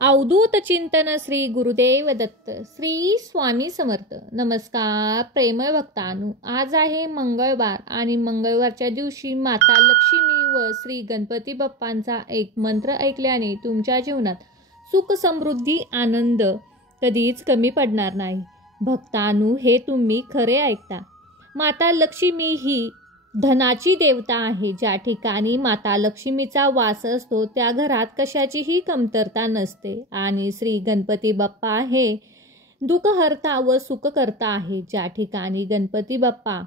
अवधूत चिंतन श्री गुरुदेव दत्त श्री स्वामी समर्थ. नमस्कार प्रेमळ भक्तांनो, आज आहे मंगळवार आणि मंगळवारच्या दिवशी माता लक्ष्मी व श्री गणपती बाप्पांचा एक मंत्र ऐकल्याने तुमच्या जीवनात सुख समृद्धी आनंद कधीच कमी पडणार नाही. भक्तांनो, हे तुम्ही खरे ऐकता. माता लक्ष्मी ही धनाची देवता आहे. ज्या ठिकाणी माता लक्ष्मीचा वास असतो त्या घरात कशाचीही कमतरता नसते. आणि श्री गणपती बाप्पा हे दुःखहर्ता व सुखकर्ता आहे. ज्या ठिकाणी गणपती बाप्पा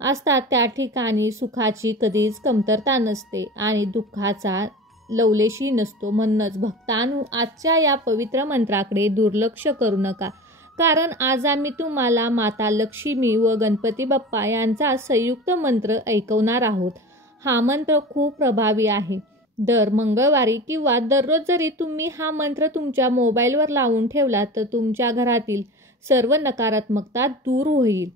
असतात त्या ठिकाणी सुखाची कधीच कमतरता नसते आणि दुःखाचा लवलेशी नसतो. म्हणूनच भक्तांनो, आजच्या या पवित्र मंत्राकडे दुर्लक्ष करू नका, कारण आज आम्ही तुम्हाला माता लक्ष्मी व गणपती बाप्पा यांचा संयुक्त मंत्र ऐकवणार आहोत. हा मंत्र खूप प्रभावी आहे. दर मंगळवारी किंवा दररोज जरी तुम्ही हा मंत्र तुमच्या मोबाईलवर लावून ठेवला तर तुमच्या घरातील सर्व नकारात्मकता दूर होईल.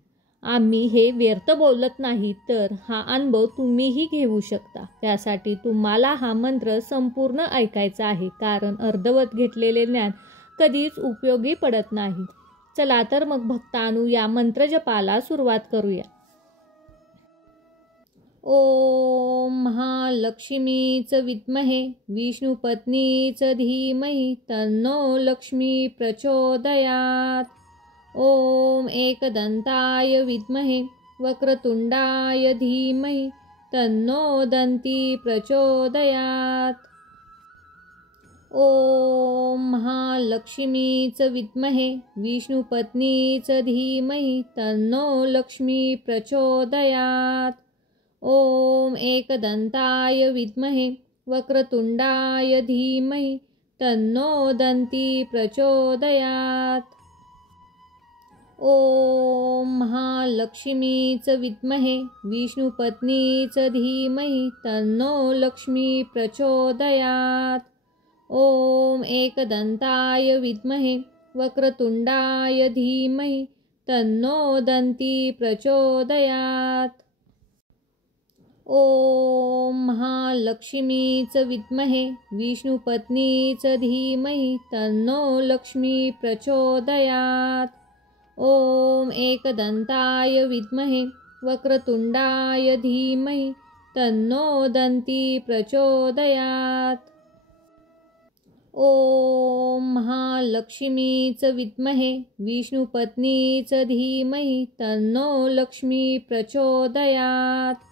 आम्ही हे व्यर्थ बोलत नाही, तर हा अनुभव तुम्हीही घेऊ शकता. त्यासाठी तुम्हाला हा मंत्र संपूर्ण ऐकायचा आहे, कारण अर्धवट घेतलेले ज्ञान कधीच उपयोगी पडत नाही. चला तर मग भक्तांनो, या मंत्रजपाला सुरुवात करूया. ओम महालक्ष्मीच विद्महे विष्णुपत्नीच धीमहि तन्नो लक्ष्मी प्रचोदयात्. ओम एकदंताय विद्महे वक्रतुंडाय धीमहि तन्नो दंती प्रचोदयात्. ओम महालक्ष्मीच विद्महे विष्णुपत्नीच धीमहि तन्नो लक्ष्मी प्रचोदयात्. ओम एकदंताय विद्महे वक्रतुंडाय धीमहि तन्नो दंती प्रचोदयात्. ओम महालक्ष्मीच विद्महे विष्णुपत्नीच धीमहि तन्नो लक्ष्मी प्रचोदयात्. ओम एकदंताय विद्महे वक्रतुंडाय धीमहि तन्नो दंती प्रचोदयात्. ओम महालक्ष्मीच विद्महे विष्णुपत्नीच धीमहि तन्नो लक्ष्मी प्रचोदयात्. ओम एकदंताय विद्महे वक्रतुंडाय धीमहि तन्नो दंती प्रचोदयात्. ओम महालक्ष्मीच विद्महे विष्णुपत्नीच धीमहि तन्नो लक्ष्मी प्रचोदयात्.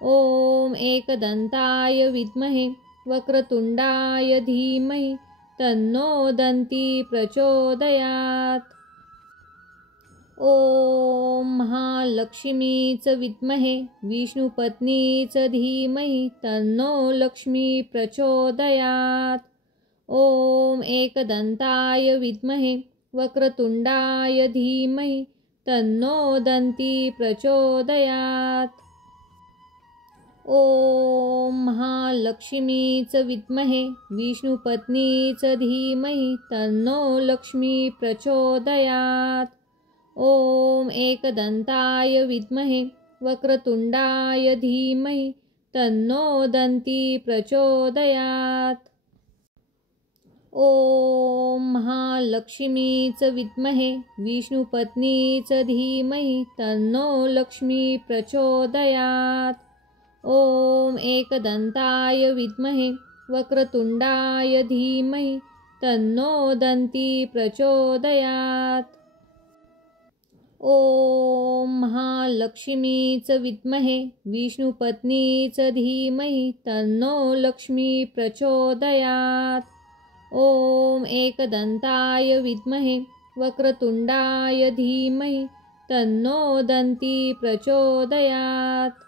ओम एकदंताय विद्महे वक्रतुंडाय धीमहि तन्नो दंती प्रचोदयात्. ओम महालक्ष्मीच विद्महे विष्णुपत्नीच धीमहि तन्नो लक्ष्मी प्रचोदयात्. ओम एकदंताय विद्महे वक्रतुंडाय धीमहि तन्नो दंती प्रचोदयात्. ओम महालक्ष्मीच विद्महे विष्णुपत्नीच धीमहि तन्नो लक्ष्मी प्रचोदयात्. ओम एकदंताय विद्महे वक्रतुंडाय धीमहि तन्नो दंती प्रचोदयात्. ओम महालक्ष्मीच विद्महे विष्णुपत्नीच धीमहि तन्नो लक्ष्मी प्रचोदयात्. ओम एकदंताय विद्महे वक्रतुंडाय धीमहि तन्नो दंती प्रचोदयात्. ओम महालक्ष्मीच विद्महे विष्णुपत्नीच धीमहि तन्नो लक्ष्मी प्रचोदयात्. ओम एकदंताय विद्महे वक्रतुंडाय धीमहि तन्नो दंती प्रचोदयात्.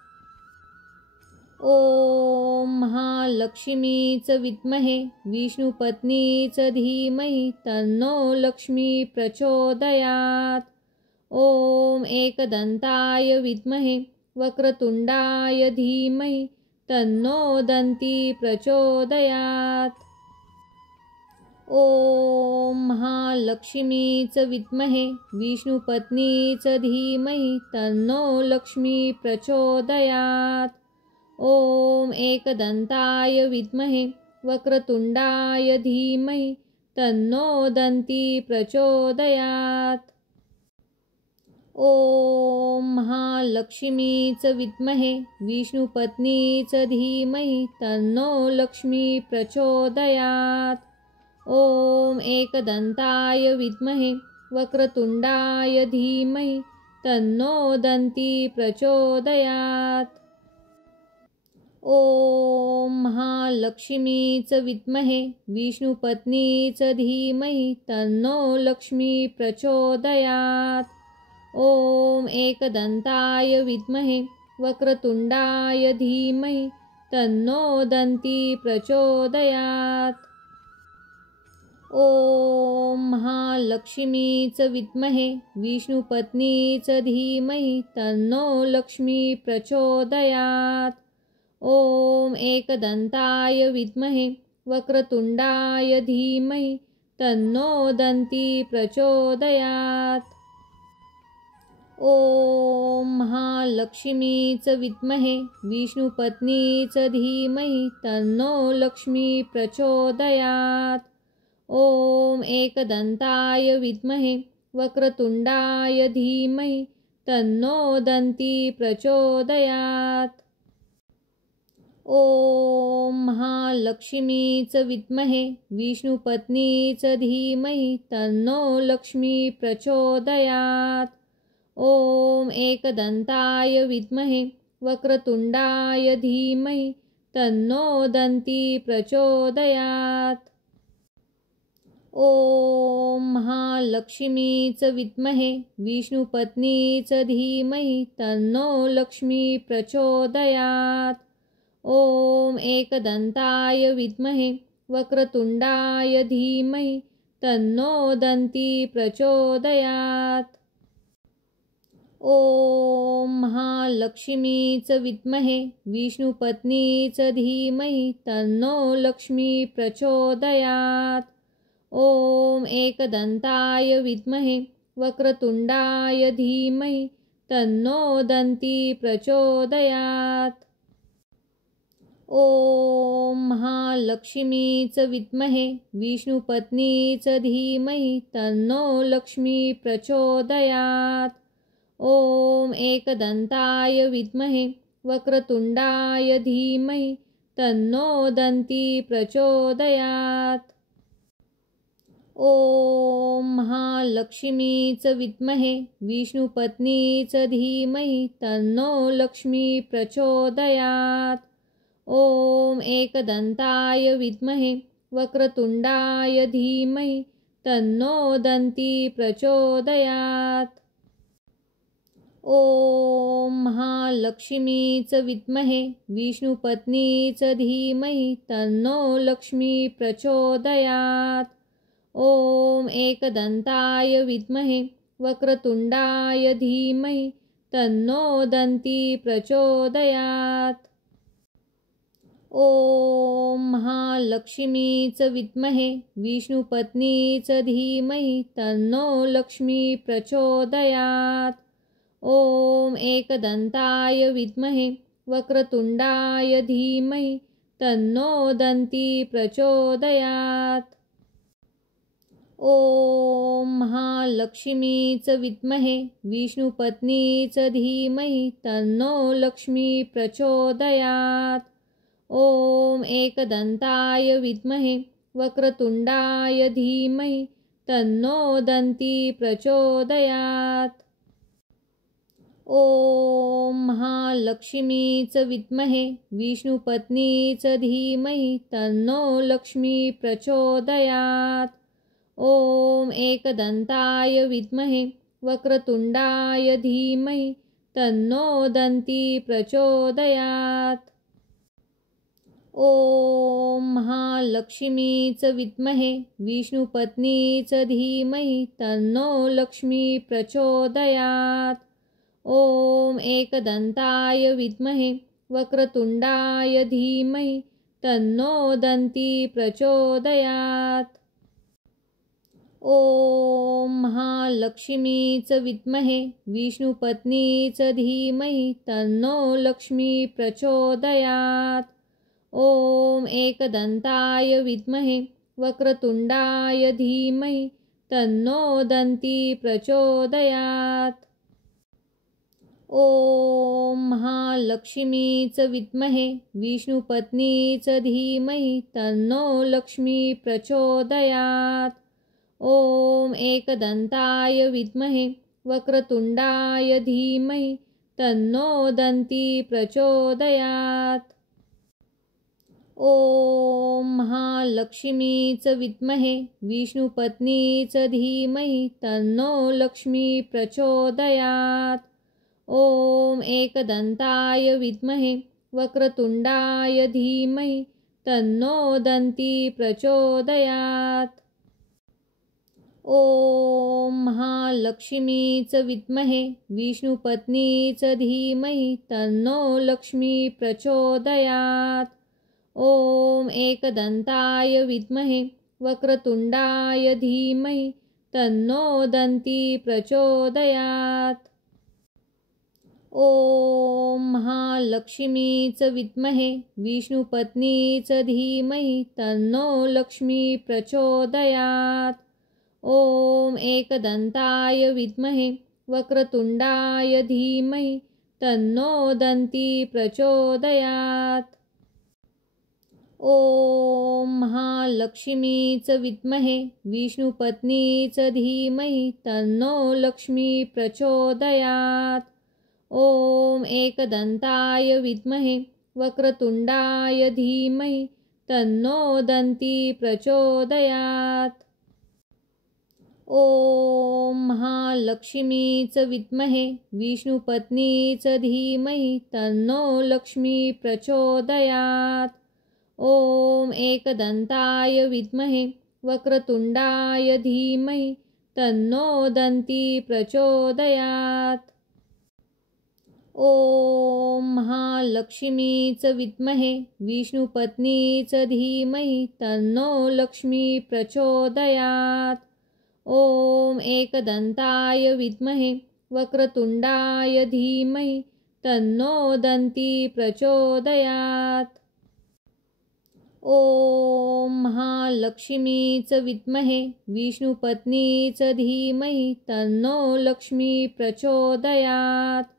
ओम महालक्ष्मीच विद्महे विष्णुपत्नीच धीमहि तन्नो लक्ष्मी प्रचोदयात्. ओम एकदंताय विद्महे वक्रतुंडाय धीमहि तन्नो दंती प्रचोदयात्. ओम महालक्ष्मीच विद्महे विष्णुपत्नीच धीमहि तन्नो लक्ष्मी प्रचोदयात्. ओम एकदंताय विद्महे वक्रतुंडाय धीमहि तन्नो दन्ती प्रचोदयात्। ॐ महालक्ष्मीच विद्महे विष्णुपत्नीच धीमहि तन्नो लक्ष्मी प्रचोदयात्। ॐ एकदन्ताय विद्महे वक्रतुण्डाय धीमहि तन्नो दन्ती प्रचोदयात्। ॐ महालक्ष्मीच विद्महे विष्णुपत्नीच धीमहि तन्नो लक्ष्मी प्रचोदयात्। ॐ एकदन्ताय विद्महे वक्रतुण्डाय धीमहि तन्नो दन्ती प्रचोदयात्। ॐ महालक्ष्मीच विद्महे विष्णुपत्नीच धीमहि तन्नो लक्ष्मी प्रचोदयात्। ॐ एकदन्ताय विद्महे वक्रतुण्डाय धीमहि तन्नो दन्ती प्रचोदयात्। ॐ महालक्ष्मीच विद्महे विष्णुपत्नीच धीमहि तन्नो लक्ष्मी प्रचोदयात्। ॐ एकदन्ताय विद्महे वक्रतुण्डाय धीमहि तन्नो दन्ती प्रचोदयात्। ॐ महालक्ष्मीच विद्महे विष्णुपत्नीच धीमहि तन्नो लक्ष्मी प्रचोदयात्। ॐ एकदन्ताय विद्महे वक्रतुण्डाय धीमहि तन्नो दन्ती प्रचोदयात्। ॐ महालक्ष्मीच विद्महे विष्णुपत्नीच धीमहि तन्नो लक्ष्मी प्रचोदयात्। ॐ एकदन्ताय विद्महे वक्रतुण्डाय धीमहि तन्नो दन्ती प्रचोदयात्। ॐ महालक्ष्मीच विद्महे विष्णुपत्नीच धीमहि तन्नो लक्ष्मी प्रचोदयात्। ॐ एकदन्ताय विद्महे वक्रतुण्डाय धीमहि तन्नो दन्ती प्रचोदयात्। ॐ महालक्ष्मीच विद्महे विष्णुपत्नीच धीमहि तन्नो लक्ष्मी प्रचोदयात्। ॐ एकदन्ताय विद्महे वक्रतुण्डाय धीमहि तन्नो दन्ती प्रचोदयात्। ॐ महालक्ष्मीच विद्महे विष्णुपत्नीच धीमहि तन्नो लक्ष्मी प्रचोदयात्। ॐ एकदन्ताय विद्महे वक्रतुण्डाय धीमहि तन्नो दन्ती प्रचोदयात्। ॐ महालक्ष्मीच विद्महे विष्णुपत्नीच धीमहि तन्नो लक्ष्मी प्रचोदयात्। ॐ एकदन्ताय विद्महे वक्रतुण्डाय धीमहि तन्नो दन्ती प्रचोदयात्। ॐ महालक्ष्मीच विद्महे विष्णुपत्नीच धीमहि तन्नो लक्ष्मी प्रचोदयात्। ॐ एकदन्ताय विद्महे वक्रतुण्डाय धीमहि तन्नो दन्ती प्रचोदयात्। ॐ महालक्ष्मीच विद्महे विष्णुपत्नीच धीमहि तन्नो लक्ष्मी प्रचोदयात्। ॐ एकदन्ताय विद्महे वक्रतुण्डाय धीमहि तन्नो दन्ती प्रचोदयात्। ॐ महालक्ष्मीच विद्महे विष्णुपत्नीच धीमहि तन्नो लक्ष्मी प्रचोदयात्। ॐ एकदन्ताय विद्महे वक्रतुण्डाय धीमहि तन्नो दन्ती प्रचोदयात्। ॐ महालक्ष्मीच विद्महे विष्णुपत्नीच धीमहि तन्नो लक्ष्मी प्रचोदयात्। ॐ एकदन्ताय विद्महे वक्रतुण्डाय धीमहि तन्नो दन्ती प्रचोदयात्। ॐ महालक्ष्मीच विद्महे विष्णुपत्नीच धीमहि तन्नो लक्ष्मी प्रचोदयात्। ॐ एकदन्ताय विद्महे वक्रतुंडाय धीमहि तन्नो दन्ती प्रचोदयात्। ओम महालक्ष्मीच विद्महे विष्णुपत्नीच धीमहि तन्नो लक्ष्मी प्रचोदयात्। ओम एकदंताय विद्महे वक्रतुंडाय धीमहि तन्नो दन्ती प्रचोदयात्। ओम महालक्ष्मीच विद्महे विष्णुपत्नीच धीमहि तन्नो लक्ष्मी प्रचोदयात्। ओम एकदंताय विद्महे वक्रतुंडाय धीमहि तन्नो दन्ती प्रचोदयात्। ओम महालक्ष्मीच विद्महे विष्णुपत्नीच धीमहि तन्नो लक्ष्मी प्रचोदयात्। ओम एकदंताय विद्महे वक्रतुंडाय धीमहि तन्नो दन्ती प्रचोदयात्। ओम महालक्ष्मीच विद्महे विष्णुपत्नीच धीमहि तन्नो लक्ष्मी प्रचोदयात्। ओम एकदंताय विद्महे वक्रतुंडाय धीमहि तन्नो दन्ती प्रचोदयात्। ओम महालक्ष्मीच विद्महे विष्णुपत्नीच धीमहि तन्नो लक्ष्मी प्रचोदयात्। ओम एकदंताय विद्महे वक्रतुंडाय धीमहि तन्नो दन्ती प्रचोदयात्। ओम महालक्ष्मीच विद्महे विष्णुपत्नीच धीमहि तन्नो लक्ष्मी प्रचोदयात्। ओम एकदंताय विद्महे वक्रतुंडाय धीमहि तन्नो दन्ती प्रचोदयात्। ओम महालक्ष्मीच विद्महे विष्णुपत्नीच धीमहि तन्नो लक्ष्मी प्रचोदयात्। ओम एकदंताय विद्महे वक्रतुंडाय धीमहि तन्नो दन्ती प्रचोदयात्। ओम महालक्ष्मीच विद्महे विष्णुपत्नीच धीमहि तन्नो लक्ष्मी प्रचोदयात्।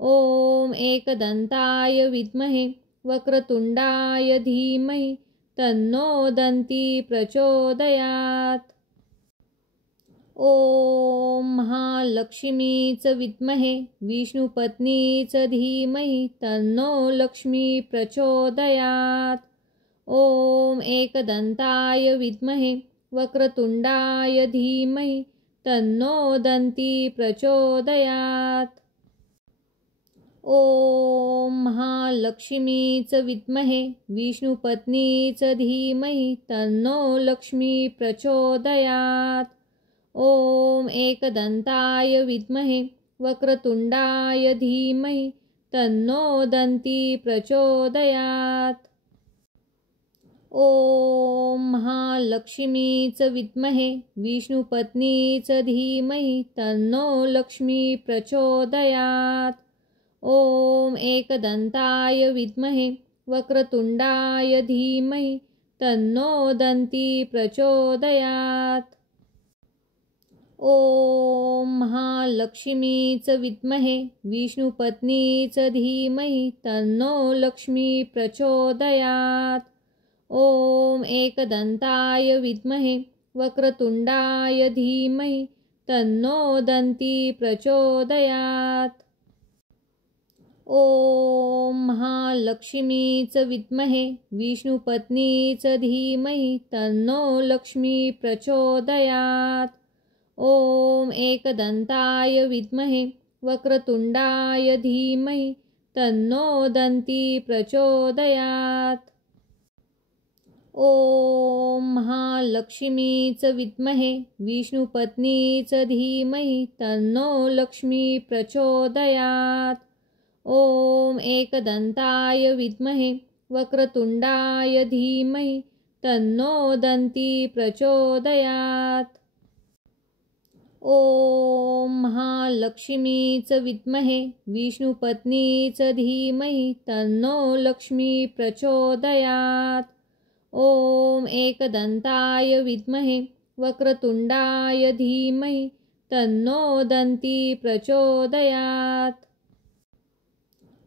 ओम एकदंताय विद्महे वक्रतुंडाय धीमहि तन्नो दन्ती प्रचोदयात्। ओम महालक्ष्मीच विद्महे विष्णुपत्नीच धीमहि तन्नो लक्ष्मी प्रचोदयात्। ओम एकदंताय विद्महे वक्रतुंडाय धीमहि तन्नो दन्ती प्रचोदयात्। ओम महालक्ष्मीच विद्महे विष्णुपत्नीच धीमहि तन्नो लक्ष्मी प्रचोदयात्। ओम एकदंताय विद्महे वक्रतुंडाय धीमहि तन्नो दन्ती प्रचोदयात्। ओम महालक्ष्मीच विद्महे विष्णुपत्नीच धीमहि तन्नो लक्ष्मी प्रचोदयात्। ओम एकदंताय विद्महे वक्रतुंडाय धीमहि तन्नो दन्ती प्रचोदयात्। ओम महालक्ष्मीच विद्महे विष्णुपत्नीच धीमहि तन्नो लक्ष्मी प्रचोदयात्। ओम एकदंताय विद्महे वक्रतुंडाय धीमहि तन्नो दन्ती प्रचोदयात्। ओम महालक्ष्मीच विद्महे विष्णुपत्नीच धीमहि तन्नो लक्ष्मी प्रचोदयात्। ओम एकदंताय विद्महे वक्रतुंडाय धीमहि तन्नो दन्ती प्रचोदयात्। ओम महालक्ष्मीच विद्महे विष्णुपत्नीच धीमहि तन्नो लक्ष्मी प्रचोदयात्। ओम एकदंताय विद्महे वक्रतुंडाय धीमहि तन्नो दन्ती प्रचोदयात्। ओम महालक्ष्मीच विद्महे विष्णुपत्नीच धीमहि तन्नो लक्ष्मी प्रचोदयात्। ॐ एकदन्ताय विद्महे वक्रतुण्डाय धीमहि तन्नो दन्ती प्रचोदयात्।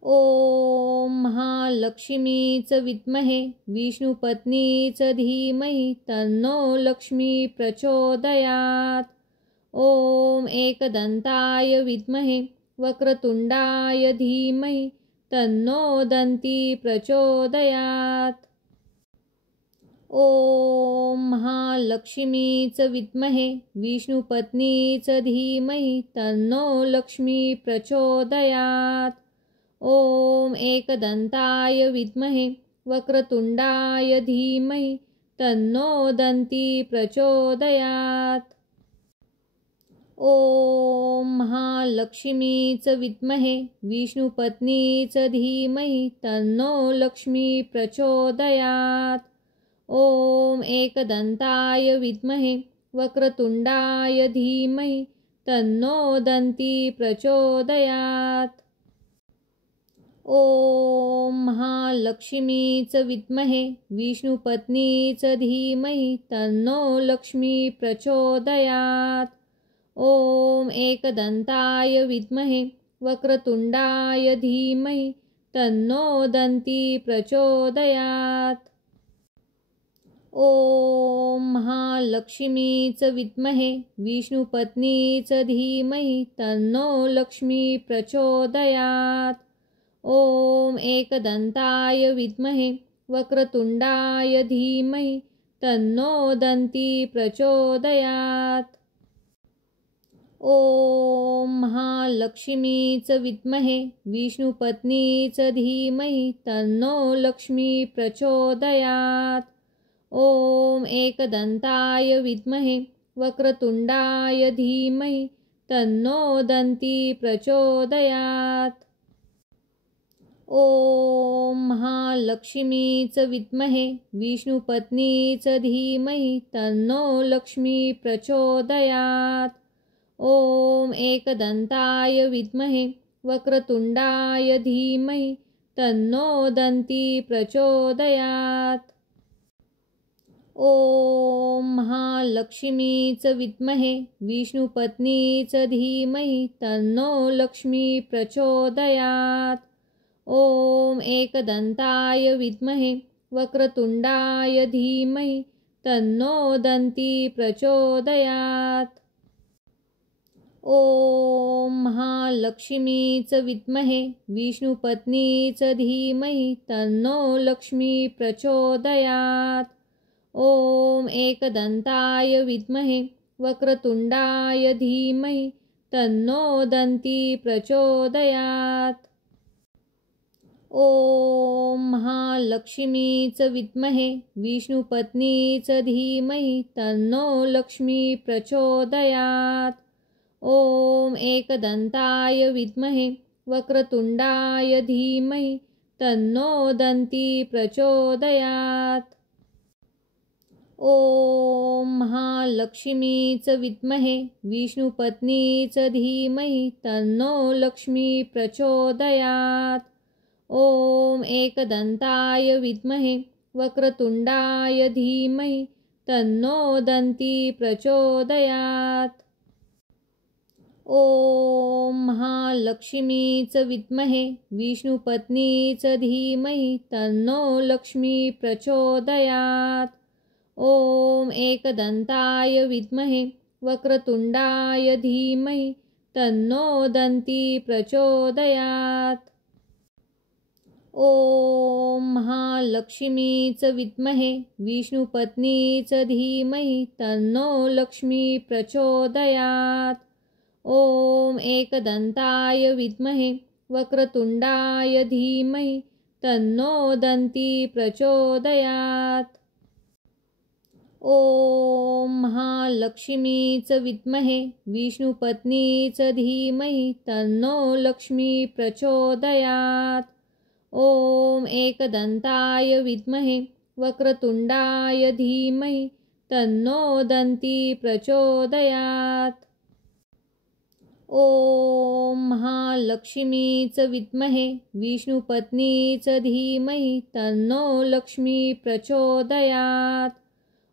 ॐ महालक्ष्मीच विद्महे विष्णुपत्नीच धीमहि तन्नो लक्ष्मी प्रचोदयात्। ॐ एकदन्ताय विद्महे वक्रतुण्डाय धीमहि तन्नो दन्ती प्रचोदयात्। ॐ महालक्ष्मीच विद्महे विष्णुपत्नीच धीमहि तन्नो लक्ष्मी प्रचोदयात्। ॐ एकदन्ताय विद्महे वक्रतुण्डाय धीमहि तन्नो दन्ती प्रचोदयात्। ॐ महालक्ष्मीच विद्महे विष्णुपत्नीच धीमहि तन्नो लक्ष्मी प्रचोदयात्। ॐ एकदन्ताय विद्महे वक्रतुण्डाय धीमहि तन्नो दन्ती प्रचोदयात्। ॐ महालक्ष्मीच विद्महे विष्णुपत्नीच धीमहि तन्नो लक्ष्मी प्रचोदयात्। ॐ एकदन्ताय विद्महे वक्रतुण्डाय धीमहि तन्नो दन्ती प्रचोदयात्। ॐ महालक्ष्मीच विद्महे विष्णुपत्नीच धीमहि तन्नो लक्ष्मी प्रचोदयात्। ॐ एकदन्ताय विद्महे वक्रतुण्डाय धीमहि तन्नो दन्ती प्रचोदयात्। ॐ महालक्ष्मीच विद्महे विष्णुपत्नीच धीमहि तन्नो लक्ष्मी प्रचोदयात्। ॐ एकदन्ताय विद्महे वक्रतुण्डाय धीमहि तन्नो दन्ती प्रचोदयात्। ॐ महालक्ष्मीच विद्महे विष्णुपत्नीच धीमहि तन्नो लक्ष्मी प्रचोदयात्। ॐ एकदन्ताय विद्महे वक्रतुण्डाय धीमहि तन्नो दन्ती प्रचोदयात्। ॐ महालक्ष्मीच विद्महे विष्णुपत्नीच धीमहि तन्नो लक्ष्मी प्रचोदयात्। ॐ एकदन्ताय विद्महे वक्रतुण्डाय धीमहि तन्नो दन्ती प्रचोदयात्। ॐ महालक्ष्मीच विद्महे विष्णुपत्नीच धीमहि तन्नो लक्ष्मी प्रचोदयात्। ॐ एकदन्ताय विद्महे वक्रतुण्डाय धीमहि तन्नो दन्ती प्रचोदयात्। ॐ महालक्ष्मीच विद्महे विष्णुपत्नीच धीमहि तन्नो लक्ष्मी प्रचोदयात्। ॐ एकदन्ताय विद्महे वक्रतुण्डाय धीमहि तन्नो दन्ती प्रचोदयात्। ॐ महालक्ष्मीच विद्महे विष्णुपत्नीच धीमहि तन्नो लक्ष्मी प्रचोदयात्। ॐ एकदन्ताय विद्महे वक्रतुण्डाय धीमहि तन्नो दन्ती प्रचोदयात्। ॐ महालक्ष्मीच विद्महे विष्णुपत्नीच धीमहि तन्नो लक्ष्मी प्रचोदयात्। ॐ एकदन्ताय विद्महे वक्रतुण्डाय धीमहि तन्नो दन्ती प्रचोदयात्। ॐ महालक्ष्मीच विद्महे विष्णुपत्नीच धीमहि तन्नो लक्ष्मी प्रचोदयात्। ॐ एकदन्ताय विद्महे वक्रतुण्डाय धीमहि तन्नो दन्ती प्रचोदयात्। ॐ महालक्ष्मीच विद्महे विष्णुपत्नीच धीमहि तन्नो लक्ष्मी प्रचोदयात्। ॐ एकदन्ताय विद्महे वक्रतुण्डाय धीमहि तन्नो दन्ती प्रचोदयात्। ॐ महालक्ष्मीच विद्महे विष्णुपत्नीच धीमहि तन्नो लक्ष्मी प्रचोदयात्।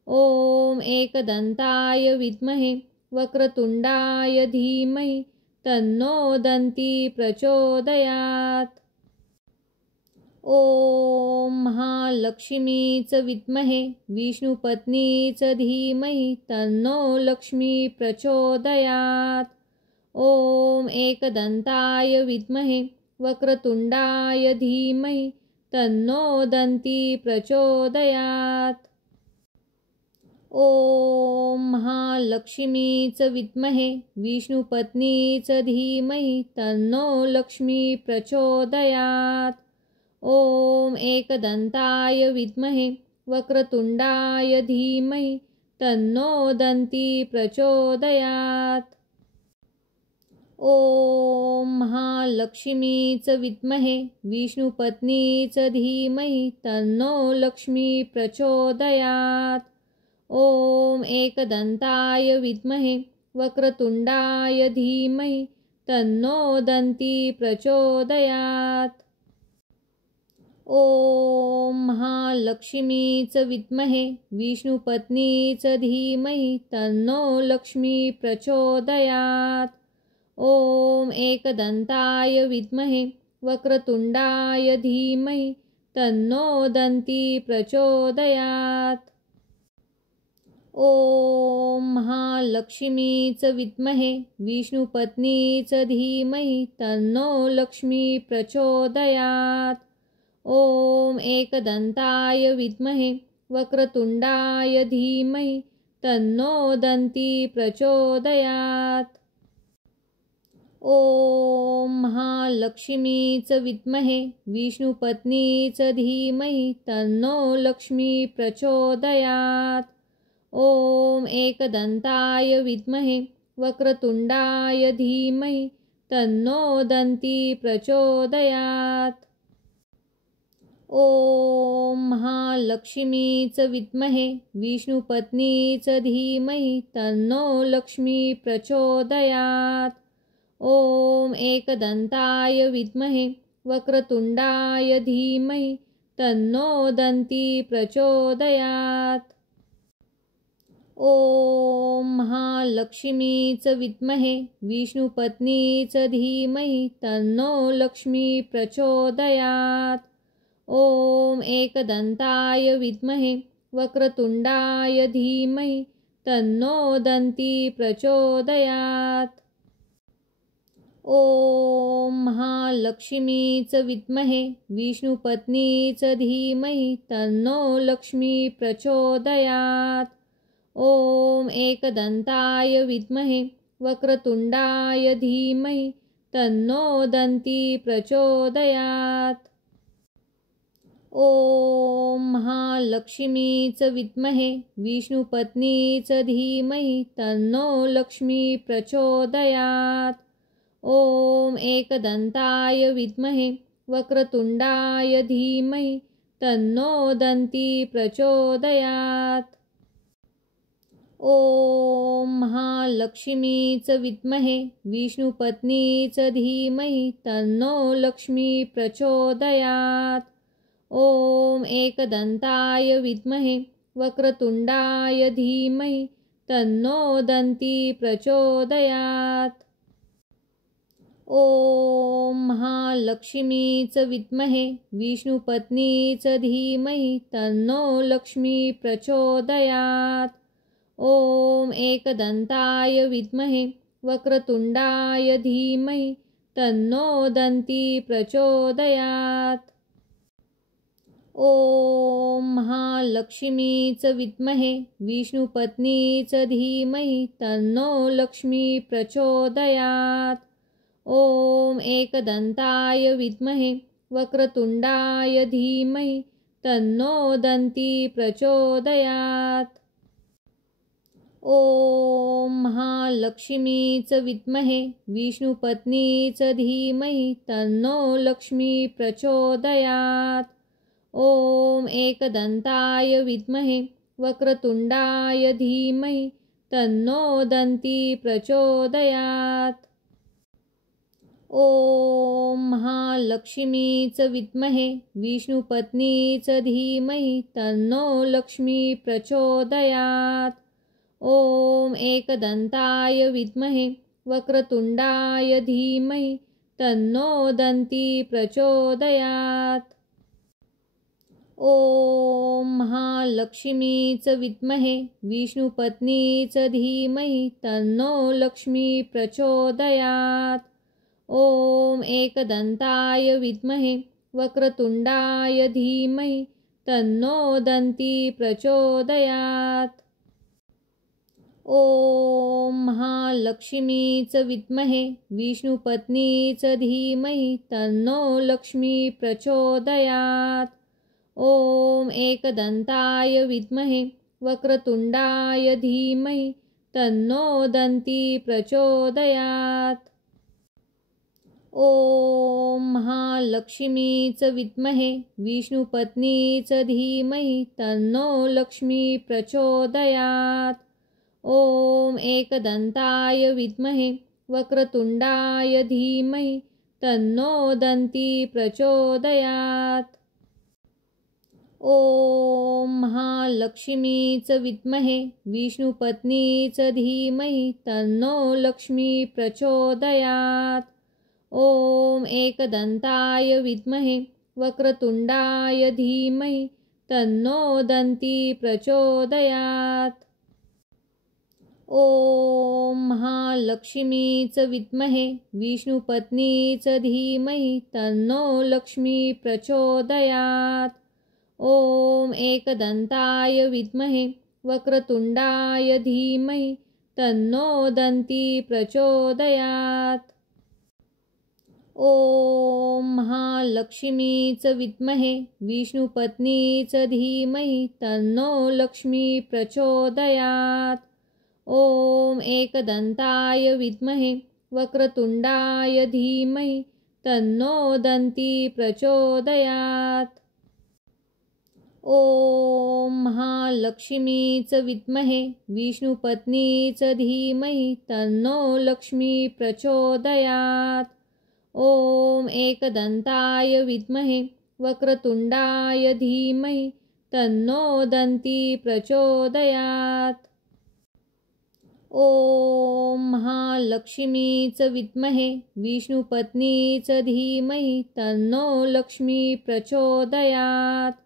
ॐ एकदन्ताय विद्महे वक्रतुण्डाय धीमहि तन्नो दन्ती प्रचोदयात्। ॐ महालक्ष्मीच विद्महे विष्णुपत्नीच धीमहि तन्नो लक्ष्मी प्रचोदयात्। ॐ एकदन्ताय विद्महे वक्रतुण्डाय धीमहि तन्नो दन्ती प्रचोदयात्। ॐ महालक्ष्मीच विद्महे विष्णुपत्नीच धीमहि तन्नो लक्ष्मी प्रचोदयात्। ॐ एकदन्ताय विद्महे वक्रतुण्डाय धीमहि तन्नो दन्ती प्रचोदयात्। ॐ महालक्ष्मीच विद्महे विष्णुपत्नीच धीमहि तन्नो लक्ष्मी प्रचोदयात्। ॐ एकदन्ताय विद्महे वक्रतुण्डाय धीमहि तन्नो दन्ती प्रचोदयात्। ॐ महालक्ष्मीच विद्महे विष्णुपत्नीच धीमहि तन्नो लक्ष्मी प्रचोदयात्। ॐ एकदन्ताय विद्महे वक्रतुण्डाय धीमहि तन्नो दन्ती प्रचोदयात्। ॐ महालक्ष्मीच विद्महे विष्णुपत्नीच धीमहि तन्नो लक्ष्मी प्रचोदयात्। ॐ एकदन्ताय विद्महे वक्रतुण्डाय धीमहि तन्नो दन्ती प्रचोदयात्। ॐ महालक्ष्मीच विद्महे विष्णुपत्नीच धीमहि तन्नो लक्ष्मी प्रचोदयात्। ॐ एकदन्ताय विद्महे वक्रतुण्डाय धीमहि तन्नो दन्ती प्रचोदयात्। ॐ महालक्ष्मीच विद्महे विष्णुपत्नीच धीमहि तन्नो लक्ष्मी प्रचोदयात्। ॐ एकदन्ताय विद्महे वक्रतुण्डाय धीमहि तन्नो दन्ती प्रचोदयात्। ॐ महालक्ष्मीच विद्महे विष्णुपत्नीच धीमहि तन्नो लक्ष्मी प्रचोदयात्। ॐ एकदन्ताय विद्महे वक्रतुण्डाय धीमहि तन्नो दन्ती प्रचोदयात्। ॐ महालक्ष्मीच विद्महे विष्णुपत्नीच धीमहि तन्नो लक्ष्मी प्रचोदयात्। ॐ एकदन्ताय विद्महे वक्रतुण्डाय धीमहि तन्नो दन्ती प्रचोदयात्। ॐ महालक्ष्मीच विद्महे विष्णुपत्नीच धीमहि तन्नो लक्ष्मी प्रचोदयात्। ॐ एकदन्ताय विद्महे वक्रतुण्डाय धीमहि तन्नो दन्ती प्रचोदयात्। ॐ महालक्ष्मीच विद्महे विष्णुपत्नीच धीमहि तन्नो लक्ष्मी प्रचोदयात्। ॐ एकदन्ताय विद्महे वक्रतुण्डाय धीमहि तन्नो दन्ती प्रचोदयात्। ॐ महालक्ष्मीच विद्महे विष्णुपत्नीच धीमहि तन्नो लक्ष्मी प्रचोदयात्। ॐ एकदन्ताय विद्महे वक्रतुण्डाय धीमहि तन्नो दन्ती प्रचोदयात्। ॐ महालक्ष्मीच विद्महे विष्णुपत्नीच धीमहि तन्नो लक्ष्मी प्रचोदयात्। ॐ एकदन्ताय विद्महे वक्रतुण्डाय धीमहि तन्नो दन्ती प्रचोदयात्। ॐ महालक्ष्मीच विद्महे विष्णुपत्नीच धीमहि तन्नो लक्ष्मी प्रचोदयात्। ॐ एकदन्ताय विद्महे वक्रतुण्डाय धीमहि तन्नो दन्ती प्रचोदयात्। ॐ महालक्ष्मीच विद्महे विष्णुपत्नीच धीमहि तन्नो लक्ष्मी प्रचोदयात्। ॐ एकदन्ताय विद्महे वक्रतुण्डाय धीमहि तन्नो दन्ती प्रचोदयात्। ॐ महालक्ष्मीच विद्महे विष्णुपत्नीच धीमहि तन्नो लक्ष्मी प्रचोदयात्। ॐ एकदन्ताय विद्महे वक्रतुण्डाय धीमहि तन्नो दन्ती प्रचोदयात्। ॐ महालक्ष्मीच विद्महे विष्णुपत्नीच धीमहि तन्नो लक्ष्मी प्रचोदयात्। ॐ एकदन्ताय विद्महे वक्रतुण्डाय धीमहि तन्नो दन्ती प्रचोदयात्। ॐ महालक्ष्मीच विद्महे विष्णुपत्नीच धीमहि तन्नो लक्ष्मी प्रचोदयात्। ॐ एकदन्ताय विद्महे वक्रतुण्डाय धीमहि तन्नो दन्ती प्रचोदयात्। ॐ महालक्ष्मीच विद्महे विष्णुपत्नीच धीमहि तन्नो लक्ष्मी प्रचोदयात्। ॐ एकदन्ताय विद्महे वक्रतुण्डाय धीमहि तन्नो दन्ती प्रचोदयात्। ॐ महालक्ष्मीच विद्महे विष्णुपत्नीच धीमहि तन्नो लक्ष्मी प्रचोदयात्। ॐ एकदन्ताय विद्महे वक्रतुण्डाय धीमहि तन्नो दन्ती प्रचोदयात्। ॐ महालक्ष्मीच विद्महे विष्णुपत्नीच धीमहि तन्नो लक्ष्मी प्रचोदयात्। ॐ एकदन्ताय विद्महे वक्रतुण्डाय धीमहि तन्नो दन्ती प्रचोदयात्। ॐ महालक्ष्मीच विद्महे विष्णुपत्नीच धीमहि तन्नो लक्ष्मी प्रचोदयात्। ॐ एकदन्ताय विद्महे वक्रतुण्डाय धीमहि तन्नो दन्ती प्रचोदयात्। ॐ महालक्ष्मीच विद्महे विष्णुपत्नीच धीमहि तन्नो लक्ष्मी प्रचोदयात्।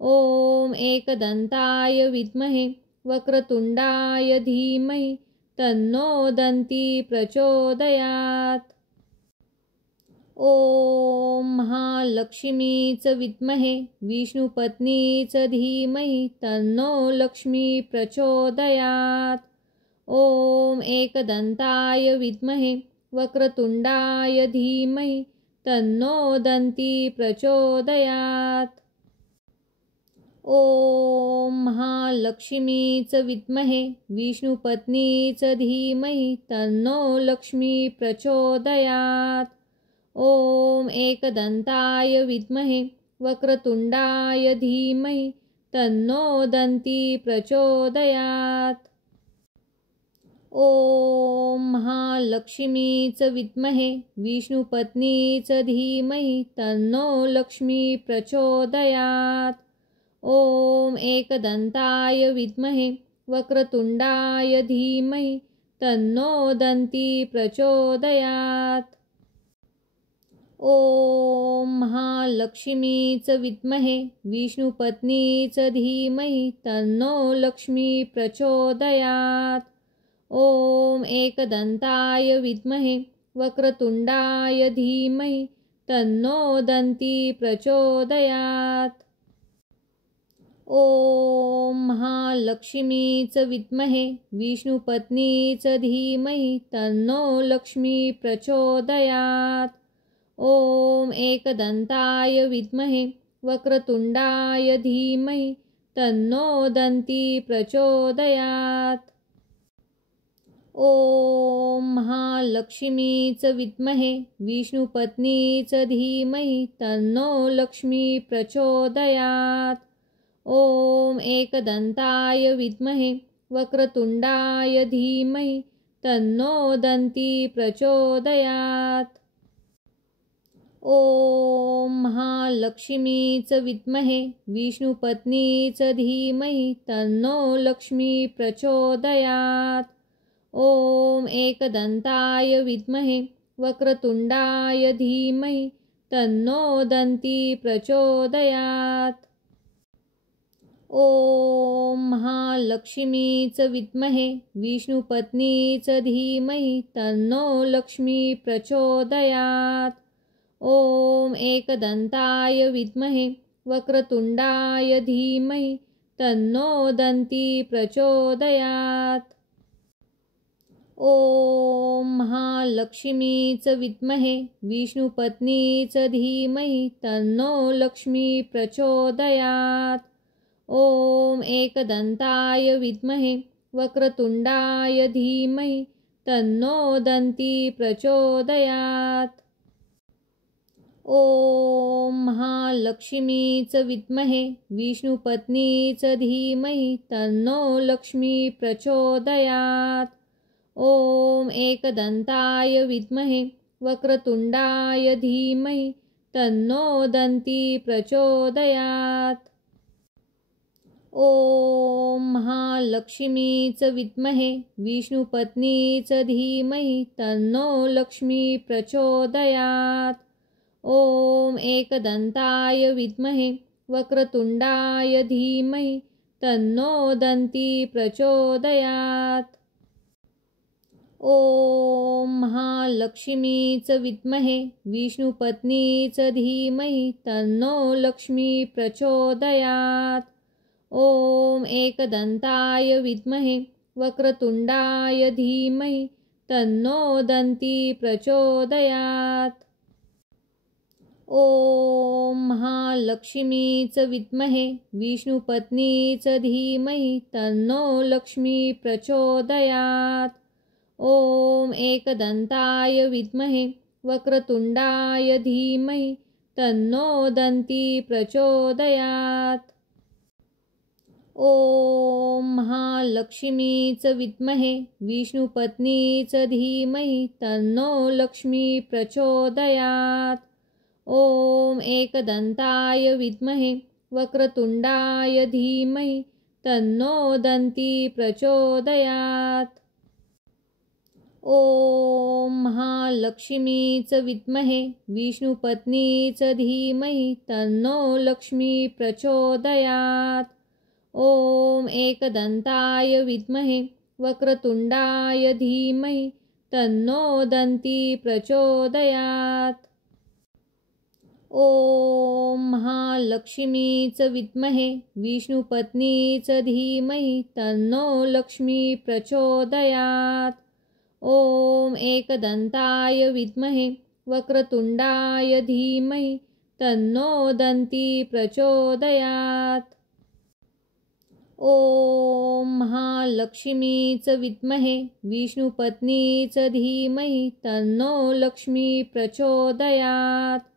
ॐ एकदन्ताय विद्महे वक्रतुण्डाय धीमहि तन्नो दन्ती प्रचोदयात्। ॐ महालक्ष्मीच विद्महे विष्णुपत्नीच धीमहि तन्नो लक्ष्मी प्रचोदयात्। ॐ एकदन्ताय विद्महे वक्रतुण्डाय धीमहि तन्नो दन्ती प्रचोदयात्। ॐ महालक्ष्मीच विद्महे विष्णुपत्नीच धीमहि तन्नो लक्ष्मी प्रचोदयात्। ॐ एकदन्ताय विद्महे वक्रतुण्डाय धीमहि तन्नो दन्ती प्रचोदयात्। ॐ महालक्ष्मीच विद्महे विष्णुपत्नीच धीमहि तन्नो लक्ष्मी प्रचोदयात्। ॐ एकदन्ताय विद्महे वक्रतुण्डाय धीमहि तन्नो दन्ती प्रचोदयात्। ॐ महालक्ष्मीच विद्महे विष्णुपत्नीच धीमहि तन्नो लक्ष्मी प्रचोदयात्। ॐ एकदन्ताय विद्महे वक्रतुण्डाय धीमहि तन्नो दन्ती प्रचोदयात्। ॐ महालक्ष्मीच विद्महे विष्णुपत्नीच धीमहि तन्नो लक्ष्मी प्रचोदयात्। ॐ एकदन्ताय विद्महे वक्रतुण्डाय धीमहि तन्नो दन्ती प्रचोदयात्। ॐ महालक्ष्मीच विद्महे विष्णुपत्नीच धीमहि तन्नो लक्ष्मी प्रचोदयात्। ॐ एकदन्ताय विद्महे वक्रतुण्डाय धीमहि तन्नो दन्ती प्रचोदयात्। ॐ महालक्ष्मीच विद्महे विष्णुपत्नीच धीमहि तन्नो लक्ष्मी प्रचोदयात्। ॐ एकदन्ताय विद्महे वक्रतुंडाय धीमहि तन्नो दन्ती प्रचोदयात्। ॐ महालक्ष्मीच विद्महे विष्णुपत्नीच धीमहि तन्नो लक्ष्मी प्रचोदयात्। ॐ एकदन्ताय विद्महे वक्रतुंडाय धीमहि तन्नो दन्ती प्रचोदयात्। ॐ महालक्ष्मीच विद्महे विष्णुपत्नीच धीमहि तन्नो लक्ष्मी प्रचोदयात्। ॐ एकदन्ताय विद्महे वक्रतुंडाय धीमहि तन्नो दन्ती प्रचोदयात्। ॐ महालक्ष्मीच विद्महे विष्णुपत्नीच धीमहि तन्नो लक्ष्मी प्रचोदयात्। ॐ एकदन्ताय विद्महे वक्रतुंडाय धीमहि तन्नो दन्ती प्रचोदयात्। ॐ महालक्ष्मीच विद्महे विष्णुपत्नीच धीमहि तन्नो लक्ष्मी प्रचोदयात्। ॐ एकदन्ताय विद्महे वक्रतुंडाय धीमहि तन्नो दन्ती प्रचोदयात्। ॐ महालक्ष्मीच विद्महे विष्णुपत्नीच धीमहि तन्नो लक्ष्मी प्रचोदयात्। ॐ एकदन्ताय विद्महे वक्रतुंडाय धीमहि तन्नो दन्ती प्रचोदयात्। ॐ महालक्ष्मीच विद्महे विष्णुपत्नीच धीमहि तन्नो लक्ष्मी प्रचोदयात्। ॐ एकदन्ताय विद्महे वक्रतुंडाय धीमहि तन्नो दन्ती प्रचोदयात्। ॐ महालक्ष्मीच विद्महे विष्णुपत्नीच धीमहि तन्नो लक्ष्मी प्रचोदयात्। ॐ एकदन्ताय विद्महे वक्रतुंडाय धीमहि तन्नो दन्ती प्रचोदयात्। ॐ महालक्ष्मीच विद्महे विष्णुपत्नीच धीमहि तन्नो लक्ष्मी प्रचोदयात्। ॐ एकदन्ताय विद्महे वक्रतुंडाय धीमहि तन्नो दन्ती प्रचोदयात्। ॐ महालक्ष्मीच विद्महे विष्णुपत्नीच धीमहि तन्नो लक्ष्मी प्रचोदयात्। ॐ एकदन्ताय विद्महे वक्रतुंडाय धीमहि तन्नो दन्ती प्रचोदयात्। ॐ महालक्ष्मीच विद्महे विष्णुपत्नीच धीमहि तन्नो लक्ष्मी प्रचोदयात्।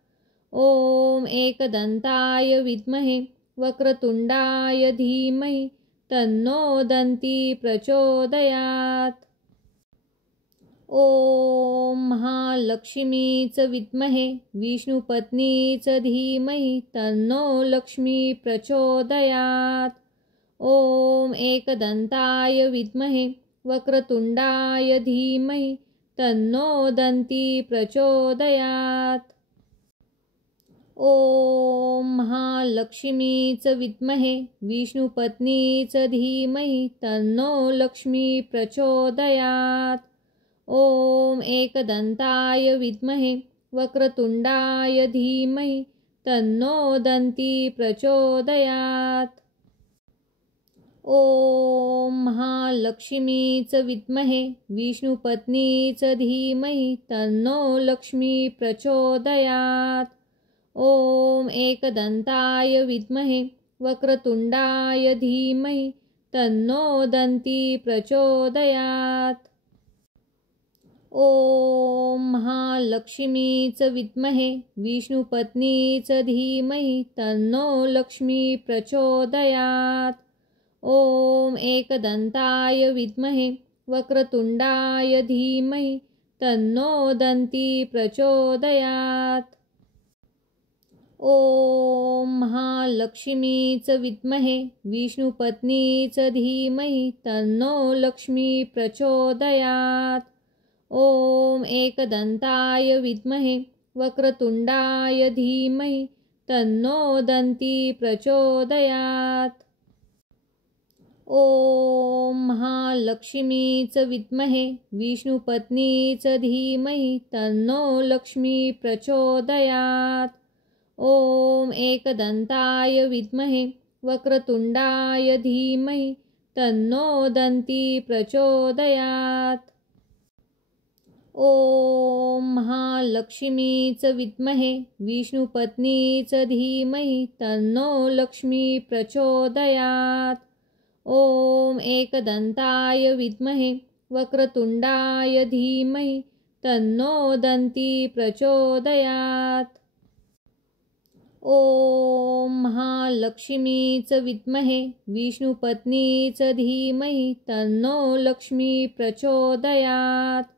ॐ एकदन्ताय विद्महे वक्रतुंडाय धीमहि तन्नो दन्ती प्रचोदयात्। ॐ महालक्ष्मीच विद्महे विष्णुपत्नीच धीमहि तन्नो लक्ष्मी प्रचोदयात्। ॐ एकदन्ताय विद्महे वक्रतुंडाय धीमहि तन्नो दन्ती प्रचोदयात्। ॐ महालक्ष्मीच विद्महे विष्णुपत्नीच धीमहि तन्नो लक्ष्मी प्रचोदयात्। ॐ एकदन्ताय विद्महे वक्रतुंडाय धीमहि तन्नो दन्ती प्रचोदयात्। ॐ महालक्ष्मीच विद्महे विष्णुपत्नीच धीमहि तन्नो लक्ष्मी प्रचोदयात्। ॐ एकदन्ताय विद्महे वक्रतुंडाय धीमहि तन्नो दन्ती प्रचोदयात्। ॐ महालक्ष्मीच विद्महे विष्णुपत्नीच धीमहि तन्नो लक्ष्मी प्रचोदयात्। ॐ एकदन्ताय विद्महे वक्रतुंडाय धीमहि तन्नो दन्ती प्रचोदयात्। ॐ महालक्ष्मीच विद्महे विष्णुपत्नीच धीमहि तन्नो लक्ष्मी प्रचोदयात्। ॐ एकदन्ताय विद्महे वक्रतुण्डाय धीमहि तन्नो दन्ती प्रचोदयात्। ॐ महालक्ष्मीच विद्महे विष्णुपत्नीच धीमहि तन्नो लक्ष्मी प्रचोदयात्। ॐ एकदन्ताय विद्महे वक्रतुण्डाय धीमहि तन्नो दन्ती प्रचोदयात्। ॐ महालक्ष्मीच विद्महे विष्णुपत्नीच धीमहि तन्नो लक्ष्मी प्रचोदयात्। ॐ एकदन्ताय विद्महे वक्रतुण्डाय धीमहि तन्नो दन्ती प्रचोदयात्। ॐ महालक्ष्मीच विद्महे विष्णुपत्नीच धीमहि तन्नो लक्ष्मी प्रचोदयात्।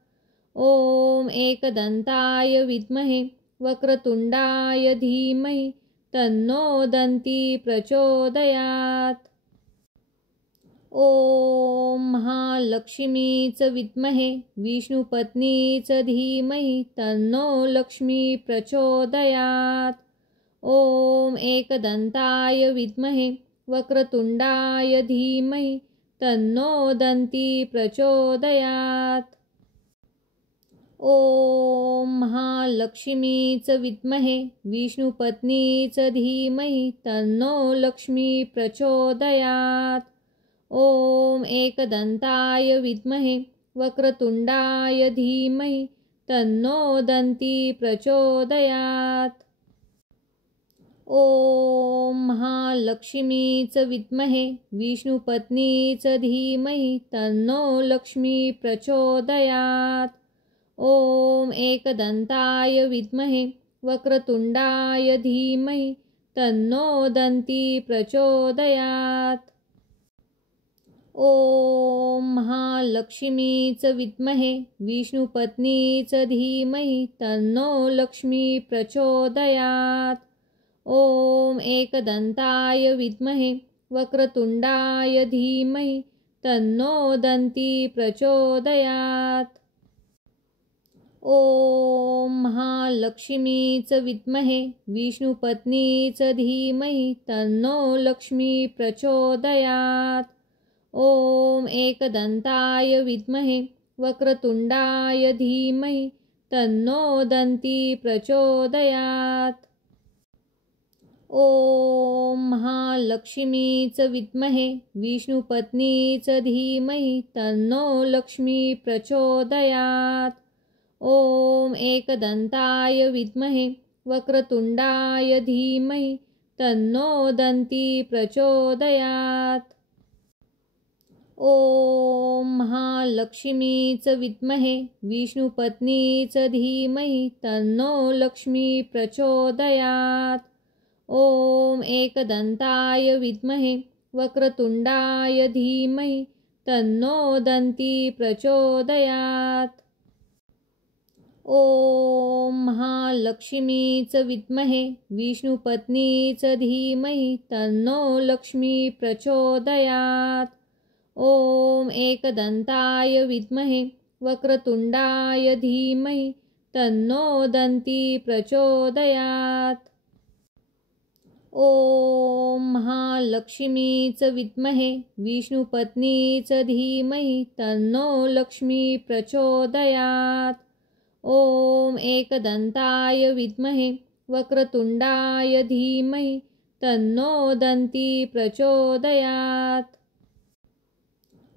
ॐ एकदन्ताय विद्महे वक्रतुण्डाय धीमहि तन्नो दन्ती प्रचोदयात्। ॐ महालक्ष्मीच विद्महे विष्णुपत्नीच धीमहि तन्नो लक्ष्मी प्रचोदयात्। ॐ एकदन्ताय विद्महे वक्रतुण्डाय धीमहि तन्नो दन्ती प्रचोदयात्। ॐ महालक्ष्मीच विद्महे विष्णुपत्नीच धीमहि तन्नो लक्ष्मी प्रचोदयात्। ॐ एकदन्ताय विद्महे वक्रतुण्डाय धीमहि तन्नो दन्ती प्रचोदयात्। ॐ महालक्ष्मीच विद्महे विष्णुपत्नीच धीमहि तन्नो लक्ष्मी प्रचोदयात्। ॐ एकदन्ताय विद्महे वक्रतुण्डाय धीमहि तन्नो दन्ती प्रचोदयात्। ॐ महालक्ष्मीच विद्महे विष्णुपत्नीच धीमहि तन्नो लक्ष्मी प्रचोदयात्। ॐ एकदन्ताय विद्महे वक्रतुण्डाय धीमहि तन्नो दन्ती प्रचोदयात्। ॐ महालक्ष्मीच विद्महे विष्णुपत्नीच धीमहि तन्नो लक्ष्मी प्रचोदयात्। ॐ एकदन्ताय विद्महे वक्रतुण्डाय धीमहि तन्नो दन्ती प्रचोदयात्। ॐ महालक्ष्मीच विद्महे विष्णुपत्नीच धीमहि तन्नो लक्ष्मी प्रचोदयात्। ॐ एकदन्ताय विद्महे वक्रतुण्डाय धीमहि तन्नो दन्ती प्रचोदयात्। ॐ महालक्ष्मीच विद्महे विष्णुपत्नीच धीमहि तन्नो लक्ष्मी प्रचोदयात्। ॐ एकदन्ताय विद्महे वक्रतुण्डाय धीमहि तन्नो दन्ती प्रचोदयात्। ॐ महालक्ष्मीच विद्महे विष्णुपत्नीच धीमहि तन्नो लक्ष्मी प्रचोदयात्। ॐ एकदन्ताय विद्महे वक्रतुण्डाय धीमहि तन्नो दन्ती प्रचोदयात्। ॐ महालक्ष्मीच विद्महे विष्णुपत्नीच धीमहि तन्नो लक्ष्मी प्रचोदयात्। ॐ एकदन्ताय विद्महे वक्रतुण्डाय धीमहि तन्नो दन्ती प्रचोदयात्।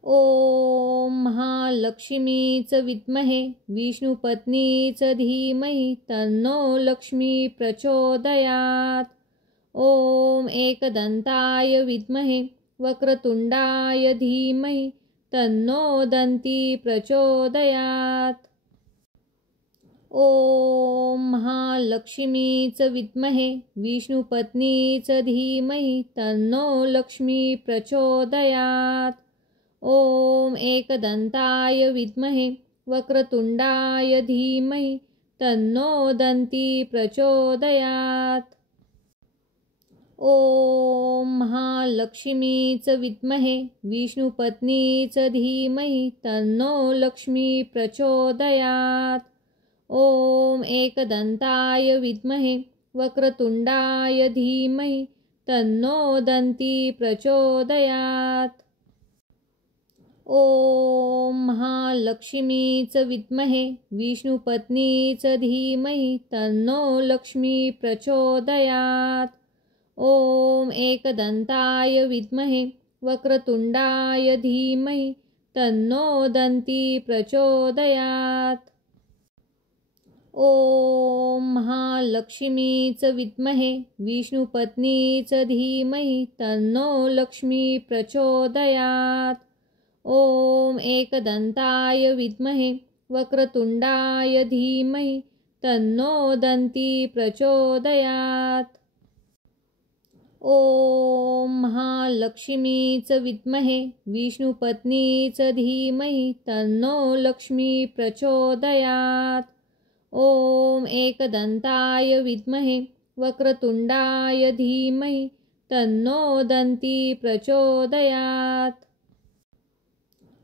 ॐ महालक्ष्मीच विद्महे विष्णुपत्नीच धीमहि तन्नो लक्ष्मी प्रचोदयात्। ॐ एकदन्ताय विद्महे वक्रतुण्डाय धीमहि तन्नो दन्ती प्रचोदयात्। ॐ महालक्ष्मीच विद्महे विष्णुपत्नीच धीमहि तन्नो लक्ष्मी प्रचोदयात्। ॐ एकदन्ताय विद्महे वक्रतुण्डाय धीमहि तन्नो दन्ती प्रचोदयात्। ॐ महालक्ष्मीच विद्महे विष्णुपत्नीच धीमहि तन्नो लक्ष्मी प्रचोदयात्। ॐ एकदन्ताय विद्महे वक्रतुंडाय धीमहि तन्नो दन्ती प्रचोदयात्। ॐ महालक्ष्मीच विद्महे विष्णुपत्नीच धीमहि तन्नो लक्ष्मी प्रचोदयात्। ॐ एकदन्ताय विद्महे वक्रतुंडाय धीमहि तन्नो दन्ती प्रचोदयात्। ॐ महालक्ष्मीच विद्महे विष्णुपत्नीच धीमहि तन्नो लक्ष्मी प्रचोदयात्। ॐ एकदन्ताय विद्महे वक्रतुंडाय धीमहि तन्नो दन्ती प्रचोदयात्। ॐ महालक्ष्मीच विद्महे विष्णुपत्नीच धीमहि तन्नो लक्ष्मी प्रचोदयात्। ॐ एकदन्ताय विद्महे वक्रतुंडाय धीमहि तन्नो दन्ती प्रचोदयात्।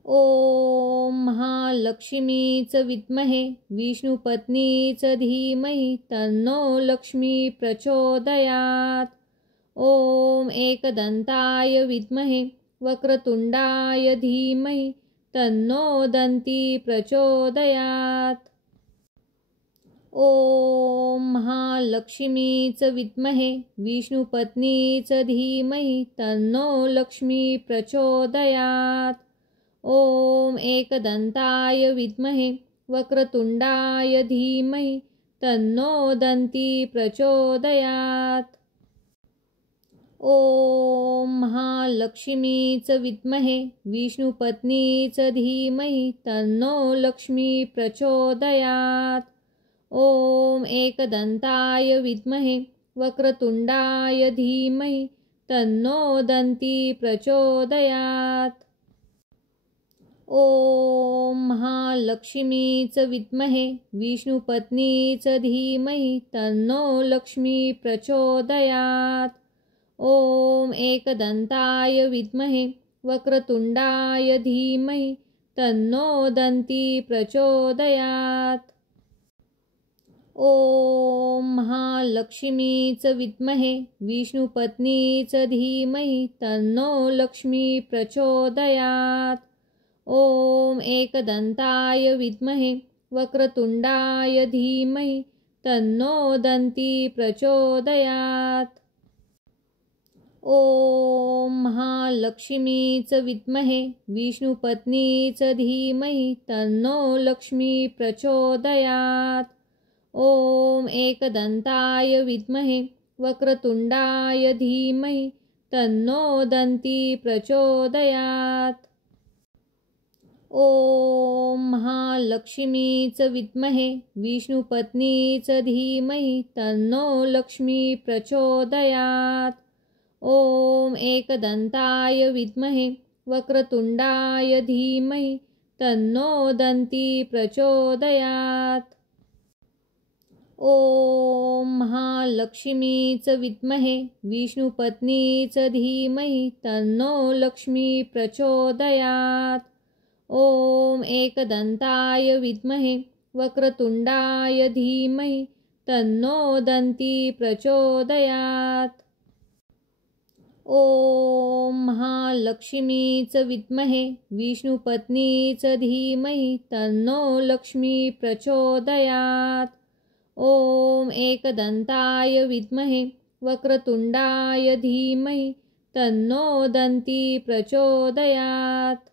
ॐ महालक्ष्मीच विद्महे विष्णुपत्नीच धीमहि तन्नो लक्ष्मी प्रचोदयात्। ॐ एकदन्ताय विद्महे वक्रतुंडाय धीमहि तन्नो दन्ती प्रचोदयात्। ॐ महालक्ष्मीच विद्महे विष्णुपत्नीच धीमहि तन्नो लक्ष्मी प्रचोदयात्। ॐ एकदन्ताय विद्महे वक्रतुंडाय धीमहि तन्नो दन्ती प्रचोदयात्। ॐ महालक्ष्मीच विद्महे विष्णुपत्नीच धीमहि तन्नो लक्ष्मी प्रचोदयात्। ॐ एकदन्ताय विद्महे वक्रतुंडाय धीमहि तन्नो दन्ती प्रचोदयात्। ॐ महालक्ष्मीच विद्महे विष्णुपत्नीच धीमहि तन्नो लक्ष्मी प्रचोदयात्। ॐ एकदन्ताय विद्महे वक्रतुंडाय धीमहि तन्नो दन्ती प्रचोदयात्। ॐ महालक्ष्मीच विद्महे विष्णुपत्नीच धीमहि तन्नो लक्ष्मी प्रचोदयात्। ॐ एकदन्ताय विद्महे वक्रतुंडाय धीमहि तन्नो दन्ती प्रचोदयात्। ॐ महालक्ष्मीच विद्महे विष्णुपत्नीच धीमहि तन्नो लक्ष्मी प्रचोदयात्। ॐ एकदन्ताय विद्महे वक्रतुंडाय धीमहि तन्नो दन्ती प्रचोदयात्। ॐ महालक्ष्मीच विद्महे विष्णुपत्नीच धीमहि तन्नो लक्ष्मी प्रचोदयात्। ॐ एकदन्ताय विद्महे वक्रतुंडाय धीमहि तन्नो दन्ती प्रचोदयात्। ॐ महालक्ष्मीच विद्महे विष्णुपत्नीच धीमहि तन्नो लक्ष्मी प्रचोदयात्। ॐ एकदन्ताय विद्महे वक्रतुंडाय धीमहि तन्नो दन्ती प्रचोदयात्। ॐ महालक्ष्मीच विद्महे विष्णुपत्नीच धीमहि तन्नो लक्ष्मी प्रचोदयात्। ॐ एकदन्ताय विद्महे वक्रतुंडाय धीमहि तन्नो दन्ती प्रचोदयात्।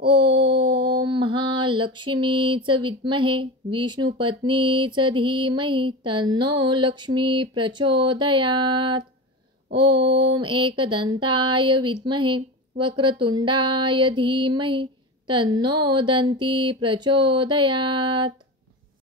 ॐ महालक्ष्मीच विद्महे विष्णुपत्नीच धीमहि तन्नो लक्ष्मी प्रचोदयात्। ॐ एकदन्ताय विद्महे वक्रतुंडाय धीमहि तन्नो दन्ती प्रचोदयात्।